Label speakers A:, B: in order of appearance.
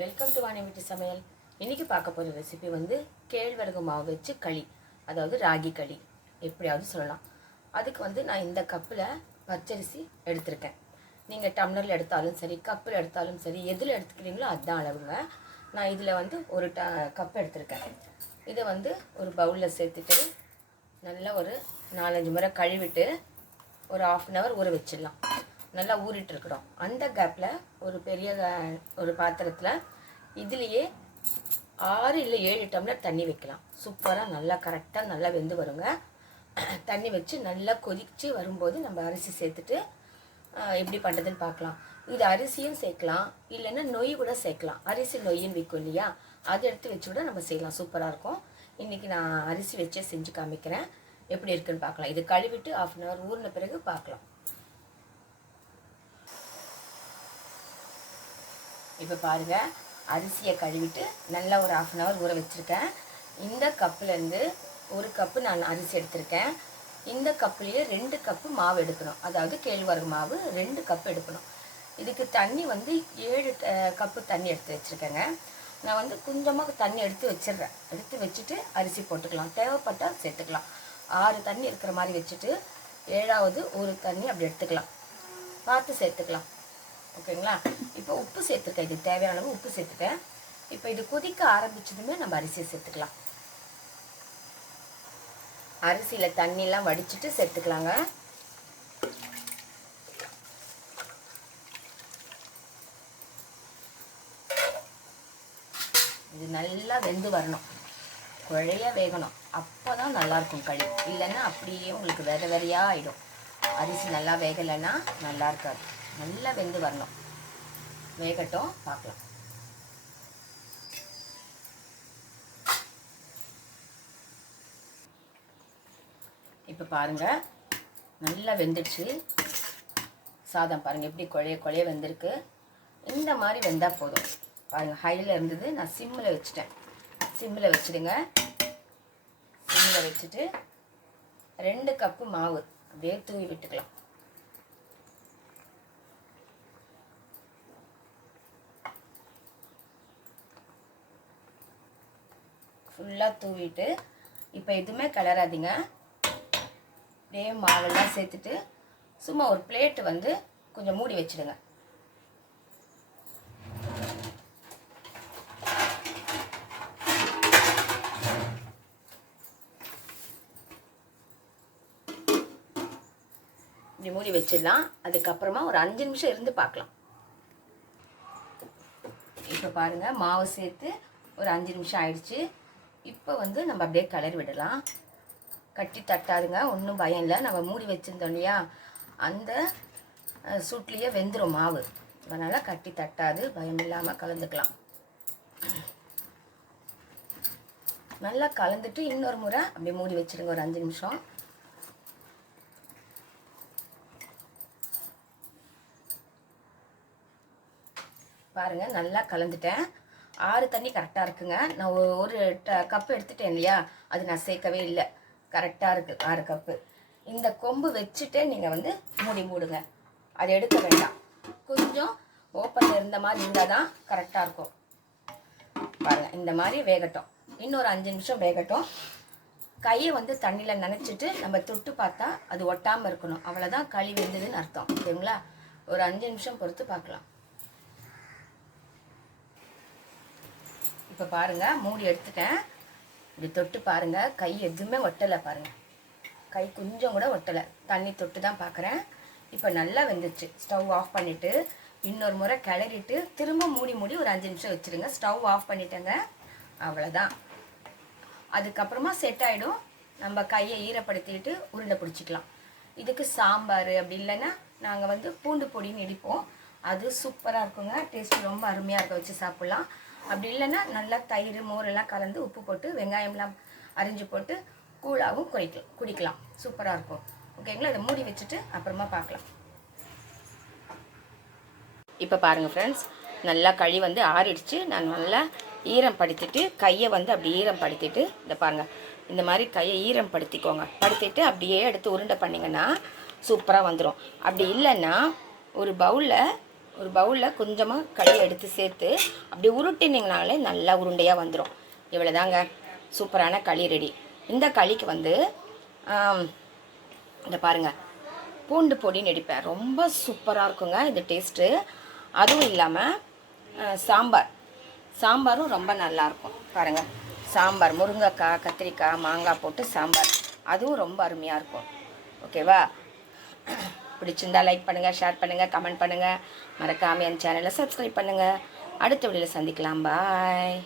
A: Welcome to வாணிமிட்டி வீட்டு சமையல் இன்றைக்கி பார்க்க போகிற ரெசிபி வந்து கேழ்வரகு மாவு வச்சு களி அதாவது ராகி களி எப்படியாவது சொல்லலாம். அதுக்கு வந்து நான் இந்த கப்பில் பச்சரிசி எடுத்திருக்கேன். நீங்கள் டம்ளரில் எடுத்தாலும் சரி கப்பில் எடுத்தாலும் சரி எதில் எடுத்துக்கிறீங்களோ அதுதான் அளவுங்க. நான் இதில் வந்து ஒரு ட கப் எடுத்திருக்கேன். இதை வந்து ஒரு பவுலில் சேர்த்துட்டு நல்லா ஒரு நாலஞ்சு முறை கழுவிட்டு ஒரு ஆஃப் அன் ஹவர் ஊற வச்சிடலாம். நல்லா ஊறிட்டு அந்த கேப்பில் ஒரு பெரிய ஒரு பாத்திரத்தில் இதுலேயே ஆறு இல்லை ஏழு டம்ளர் தண்ணி வைக்கலாம். சூப்பராக நல்லா கரெக்டாக நல்லா வெந்து வருங்க. தண்ணி வச்சு நல்லா கொதிச்சு வரும்போது நம்ம அரிசி சேர்த்துட்டு எப்படி பண்ணுறதுன்னு பார்க்கலாம். இது அரிசியும் சேர்க்கலாம். இல்லைன்னா நொய் கூட சேர்க்கலாம். அரிசி நொய்ன்னு விற்கும் இல்லையா? அதை எடுத்து வச்சு கூட நம்ம செய்யலாம். சூப்பராக இருக்கும். இன்றைக்கி நான் அரிசி வச்சே செஞ்சு காமிக்கிறேன். எப்படி இருக்குன்னு பார்க்கலாம். இது கழுவிட்டு ஆஃப் அன் ஹவர் ஊறின பிறகு பார்க்கலாம். இப்போ பாருங்க அரிசியை கழுவிட்டு நல்லா ஒரு ஆஃப் அன் ஹவர் ஊற வச்சுருக்கேன். இந்த கப்புலேருந்து ஒரு கப்பு நான் அரிசி எடுத்திருக்கேன். இந்த கப்புலேயே ரெண்டு கப்பு மாவு எடுக்கணும். அதாவது கேழ்வரகு மாவு ரெண்டு கப் எடுக்கணும். இதுக்கு தண்ணி வந்து ஏழு கப்பு தண்ணி எடுத்து வச்சுருக்கேங்க. நான் வந்து கொஞ்சமாக தண்ணி எடுத்து வச்சிடுறேன். எடுத்து வச்சுட்டு அரிசி போட்டுக்கலாம். தேவைப்பட்டால் சேர்த்துக்கலாம். ஆறு தண்ணி இருக்கிற மாதிரி வச்சுட்டு ஏழாவது ஒரு தண்ணி அப்படி எடுத்துக்கலாம். பார்த்து சேர்த்துக்கலாம். ஓகேங்களா? இப்போ உப்பு சேர்த்துருக்கேன் இது தேவையான அளவு உப்பு சேர்த்துட்டேன் இப்போ இது கொதிக்க ஆரம்பிச்சதுமே நம்ம அரிசியை சேர்த்துக்கலாம். அரிசியில் தண்ணிலாம் வடிச்சிட்டு சேர்த்துக்கலாங்க. இது நல்லா வெந்து வரணும். குழைய வேகணும். அப்போ தான் நல்லாயிருக்கும் களி. இல்லைன்னா அப்படியே உங்களுக்கு வெத வெறையாக ஆகிடும் அரிசி நல்லா வேகலைன்னா நல்லா இருக்காது. நல்லா வெந்து வரணும். வேகட்டும் பார்க்கலாம். இப்போ பாருங்கள் நல்லா வெந்துடுச்சு. சாதம் பாருங்கள் எப்படி குழைய குழைய வெந்திருக்கு. இந்த மாதிரி வெந்தால் போதும். பாருங்கள் ஹையில் இருந்தது நான் சிம்மில் வச்சுட்டேன். சிம்மில் வச்சுடுங்க. சிம்மில் வச்சுட்டு ரெண்டு கப்பு மாவு அப்படியே தூவி விட்டுக்கலாம். ஃபுல்லாக தூவிட்டு இப்போ எதுவுமே கிளறாதீங்க. அப்படியே மாவெல்லாம் சேர்த்துட்டு சும்மா ஒரு பிளேட்டு வந்து கொஞ்சம் மூடி வச்சிடுங்க. இப்படி மூடி வச்சிடலாம். அதுக்கப்புறமா ஒரு அஞ்சு நிமிஷம் இருந்து பார்க்கலாம். இப்போ பாருங்கள் மாவு சேர்த்து ஒரு அஞ்சு நிமிஷம் ஆயிடுச்சு. இப்போ வந்து நம்ம அப்படியே கலர் விடலாம். கட்டி தட்டாதுங்க ஒன்றும் பயம் இல்லை. நம்ம மூடி வச்சுருந்தோம் இல்லையா? அந்த சூட்லேயே வெந்துடும் மாவு. அதனால் கட்டி தட்டாது பயம் இல்லாமல் கலந்துக்கலாம். நல்லா கலந்துட்டு இன்னொரு முறை அப்படியே மூடி வச்சிடுங்க ஒரு அஞ்சு நிமிஷம். பாருங்க நல்லா கலந்துட்டேன். ஆறு தண்ணி கரெக்டாக இருக்குங்க. நான் ஒரு ட கப்பு எடுத்துட்டேன் இல்லையா? அது நான் சேர்க்கவே இல்லை. கரெக்டாக இருக்குது ஆறு கப்பு இந்த கொம்பு வச்சுட்டே நீங்கள் வந்து மூடி மூடுங்க. அதை எடுக்க வேண்டாம். கொஞ்சம் ஓப்பனில் இருந்த மாதிரி இருந்தால் தான் கரெக்டாக இருக்கும். பாருங்கள் இந்த மாதிரி வேகட்டும். இன்னொரு அஞ்சு நிமிஷம் வேகட்டும். கையை வந்து தண்ணியில் நினச்சிட்டு நம்ம தொட்டு பார்த்தா அது ஒட்டாமல் இருக்கணும். அவ்வளோதான் களி வெந்ததுன்னு அர்த்தம். ஓகேங்களா ஒரு அஞ்சு நிமிஷம் பொறுத்து பார்க்கலாம். இப்போ பாருங்கள் மூடி எடுத்துட்டேன். இப்படி தொட்டு பாருங்கள் கை எதுவுமே ஒட்டலை பாருங்கள் கை கொஞ்சம் கூட ஒட்டலை. தண்ணி தொட்டு தான் பார்க்குறேன் இப்போ நல்லா வெந்துச்சு ஸ்டவ் ஆஃப் பண்ணிவிட்டு இன்னொரு முறை கிளறிட்டு திரும்ப மூடி மூடி ஒரு அஞ்சு நிமிஷம் வச்சுருங்க. ஸ்டவ் ஆஃப் பண்ணிட்டேங்க. அவ்வளோதான் அதுக்கப்புறமா செட் ஆகிடும் நம்ம கையை ஈரப்படுத்திட்டு உருண்டை பிடிச்சிக்கலாம். இதுக்கு சாம்பார் அப்படி இல்லைன்னா நாங்கள் வந்து பூண்டு பொடின்னு இடிப்போம். அது சூப்பராக இருக்குங்க. டேஸ்ட் ரொம்ப அருமையாக இருக்க வச்சு சாப்பிட்லாம். அப்படி இல்லைன்னா நல்லா தயிர் மோரெல்லாம் கலந்து உப்பு போட்டு வெங்காயம்லாம் அரிஞ்சு போட்டு கூழாகவும் குறைக்கலாம் குடிக்கலாம். சூப்பராக இருக்கும். ஓகேங்களா இதை மூடி வச்சுட்டு அப்புறமா பார்க்கலாம். இப்போ பாருங்கள் ஃப்ரெண்ட்ஸ் நல்லா களி வந்து ஆறிடுச்சு. நான் நல்லா ஈரம் படுத்திட்டு கையை வந்து அப்படி ஈரம் படுத்திட்டு இந்த பாருங்கள் இந்த மாதிரி கையை ஈரம் படுத்திக்கோங்க. படுத்திட்டு அப்படியே எடுத்து உருண்டை பண்ணிங்கன்னா சூப்பராக வந்துடும் அப்படி இல்லைன்னா ஒரு பவுலில் ஒரு பவுலில் கொஞ்சமாக களி எடுத்து சேர்த்து அப்படி உருட்டினீங்கனாலே நல்லா உருண்டையாக வந்துடும் இவ்வளோதாங்க சூப்பரான களி ரெடி. இந்த களிக்கு வந்து இந்த பாருங்கள் பூண்டு பொடின்னு அடிப்பேன் ரொம்ப சூப்பராக இருக்குங்க இந்த டேஸ்ட்டு. அதுவும் இல்லாமல் சாம்பார். சாம்பாரும் ரொம்ப நல்லாயிருக்கும் பாருங்கள் சாம்பார் முருங்கைக்காய் கத்திரிக்காய் மாங்காய் போட்டு சாம்பார். அதுவும் ரொம்ப அருமையாக இருக்கும். ஓகேவா? பிடிச்சிருந்தா லைக் பண்ணுங்கள் ஷேர் பண்ணுங்கள் கமெண்ட் பண்ணுங்கள் மறக்காமல் என் சேனலை சப்ஸ்கிரைப் பண்ணுங்கள் அடுத்த வீடியோவில் சந்திக்கலாம். பாய்